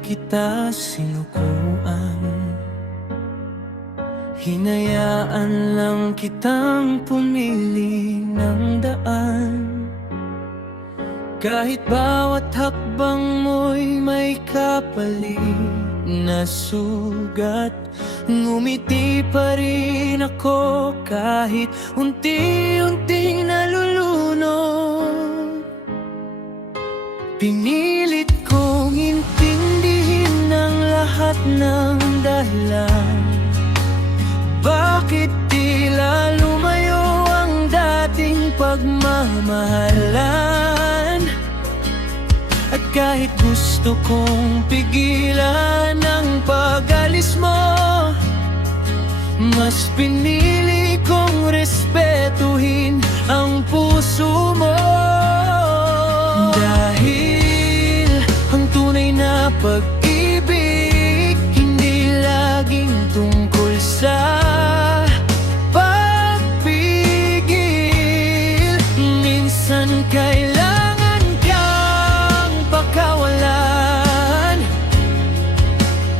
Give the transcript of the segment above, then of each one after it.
kita sinukuan, hinayaan lang kitang pumili ng daan. Kahit bawat hakbang mo'y may kapalit na sugat, ngumiti pa rin ako kahit unti-unting nalulunod. Pinilit kong intindihin ang lahat ng dahilan, bakit tila lumayo ang dating pagmamahalan. At kahit gusto kong pigilan ang pag-alis mo, mas pinili kong respetuhin ang puso mo. Dahil ang tunay na pag-ibig hindi laging tungkol sa pagpigil. Minsan kailangan kang pakawalan,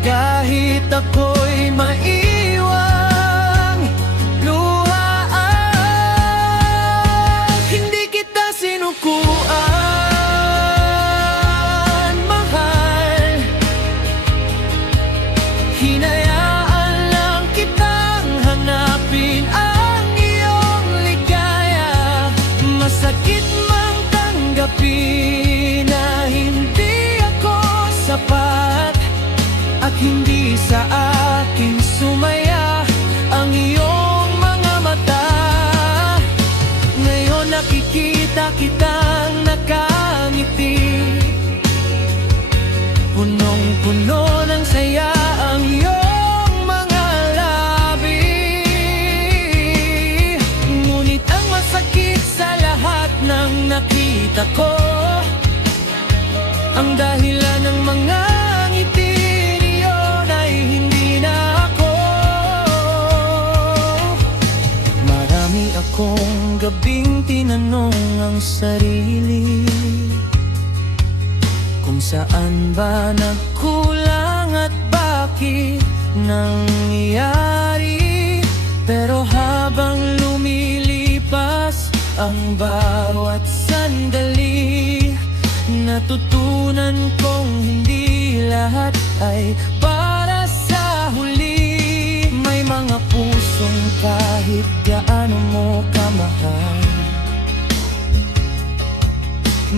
kahit ako'y maiwang luhaan. Hindi kita sinukuan, mahal, hinayaan lang kitang hanapin ang iyong ligaya. Masakit mang tanggapin na hindi ako sapat, at hindi sa akin sumaya ang iyong mga mata. Ngayon nakikita kitang nakangiti, punong-puno ng saya ang iyong mga labi. Ngunit ang masakit sa lahat ng nakita ko, ang dahilan ng mga ngiti niyon ay hindi na ako. Marami akong gabing tinanong ang sarili, kung saan ba nagkulang at bakit nangyari. Pero habang lumilipas ang bawat sandali, natutunan kong hindi lahat ay para sa huli. May mga pusong kahit gaano mo kamahal,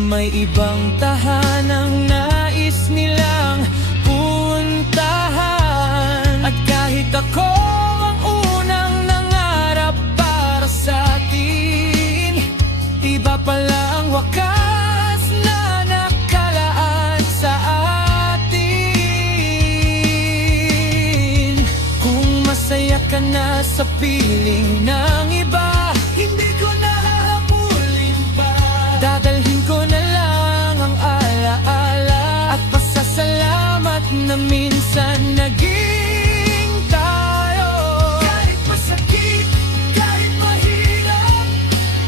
may ibang tahanang nais nilang puntahan. At kahit ako ang unang nangarap para sa atin, iba pala ang wakas na nakalaan sa atin. Kung masaya ka na sa piling ng iba, hindi ko na hahabulin pa. Dadalhin ko na lang ang alaala at pasasalamat na minsan naging tayo. Kahit masakit, kahit mahirap,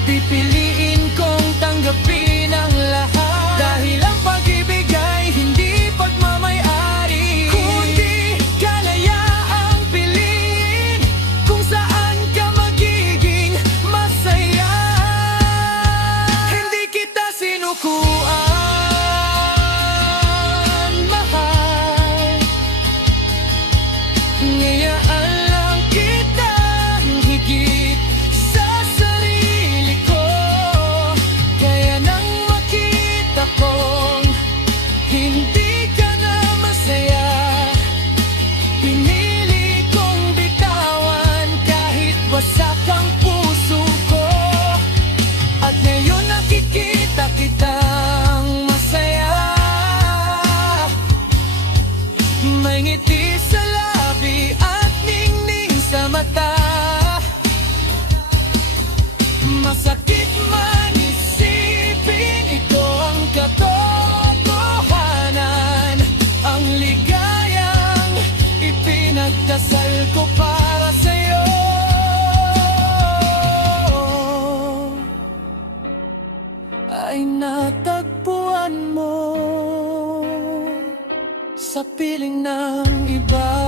pipiliin kong tanggapin ang lahat. Dahil ang pag-ibig ay hindi pagmamay-ari, kundi kalayaang piliin kung saan ka magiging masaya. Hindi kita sinukuan, mahal, ngayaan lang kitang higit sa sarili ko. Kaya nang makita kong hindi ka na masaya, pinili kong bitawan kahit wasak ang puso ko. At ngayon nakikita kitang masaya, may ngiti sa labi at ningning sa mata. Masakit man isipin, ito ang katotohanan, ang ligayang ipinagdasal ko para sa'yo. Ay natagpuan mo sa piling ng iba.